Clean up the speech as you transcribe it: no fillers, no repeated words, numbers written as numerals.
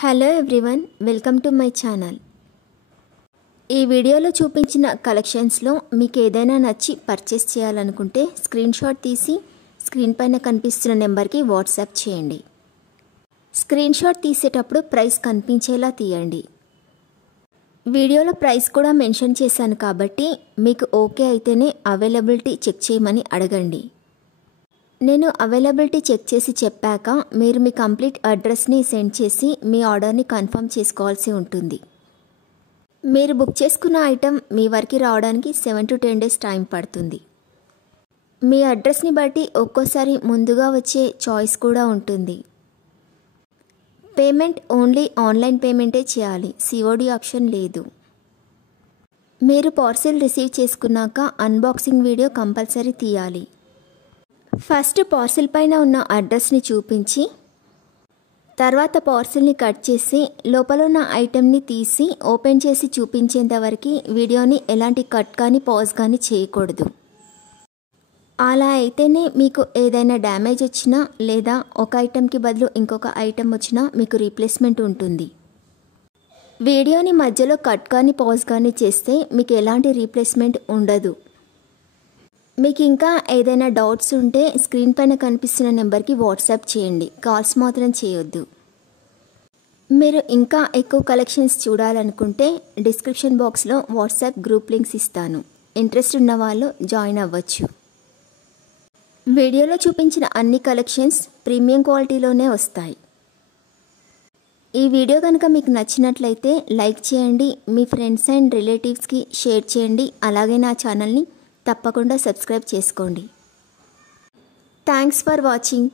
Hello everyone, welcome to my channel. ఈ వీడియోలో చూపించిన కలెక్షన్స్లో మీకు ఏదైనా నచ్చి పర్చేస్ చేయాలనుకుంటే స్క్రీన్ షాట్ తీసి స్క్రీన్ పైన కనిపిస్తున్న నెంబర్కి వాట్సాప్ చేయండి. స్క్రీన్ షాట్ తీసేటప్పుడు ప్రైస్ కనిపించేలా తీయండి. వీడియోలో ప్రైస్ కూడా మెన్షన్ చేశాను కాబట్టి మీకు ఓకే అయితేనే అవైలబిలిటీ చెక్ చేయమని అడగండి. నేను అవైలబిలిటీ చెక్ చేసి చెప్పాక మీరు మీ కంప్లీట్ అడ్రస్ని సెండ్ చేసి మీ ఆర్డర్ని కన్ఫర్మ్ చేసుకోవాల్సి ఉంటుంది. మీరు బుక్ చేసుకున్న ఐటెం మీ వరకు రావడానికి 7 to 10 days టైం పడుతుంది. మీ అడ్రస్ని బట్టి ఒక్కోసారి ముందుగా వచ్చే చాయిస్ కూడా ఉంటుంది. పేమెంట్ ఓన్లీ ఆన్లైన్ పేమెంటే చేయాలి, సిఓడి ఆప్షన్ లేదు. మీరు పార్సిల్ రిసీవ్ చేసుకున్నాక అన్బాక్సింగ్ వీడియో కంపల్సరీ తీయాలి. ఫస్ట్ పార్సిల్ పైన ఉన్న అడ్రస్ని చూపించి తర్వాత పార్సిల్ని కట్ చేసి లోపల ఉన్న ఐటెంని తీసి ఓపెన్ చేసి చూపించేంత వరకు వీడియోని ఎలాంటి కట్ కానీ పాజ్ కానీ చేయకూడదు. అలా అయితేనే మీకు ఏదైనా డ్యామేజ్ వచ్చినా లేదా ఒక ఐటెంకి బదులు ఇంకొక ఐటెం వచ్చినా మీకు రీప్లేస్మెంట్ ఉంటుంది. వీడియోని మధ్యలో కట్ కానీ పాజ్ కానీ చేస్తే మీకు ఎలాంటి రీప్లేస్మెంట్ ఉండదు. మీకు ఇంకా ఏదైనా డౌట్స్ ఉంటే స్క్రీన్ పైన కనిపిస్తున్న నెంబర్కి వాట్సాప్ చేయండి, కాల్స్ మాత్రం చేయొద్దు. మీరు ఇంకా ఎక్కువ కలెక్షన్స్ చూడాలనుకుంటే డిస్క్రిప్షన్ బాక్స్లో వాట్సాప్ గ్రూప్ లింక్స్ ఇస్తాను, ఇంట్రెస్ట్ ఉన్న వాళ్ళు జాయిన్ అవ్వచ్చు. వీడియోలో చూపించిన అన్ని కలెక్షన్స్ ప్రీమియం క్వాలిటీలోనే వస్తాయి. ఈ వీడియో కనుక మీకు నచ్చినట్లయితే లైక్ చేయండి, మీ ఫ్రెండ్స్ అండ్ రిలేటివ్స్కి షేర్ చేయండి. అలాగే నా ఛానల్ని తప్పకుండా సబ్స్క్రైబ్ చేసుకోండి. Thanks for watching.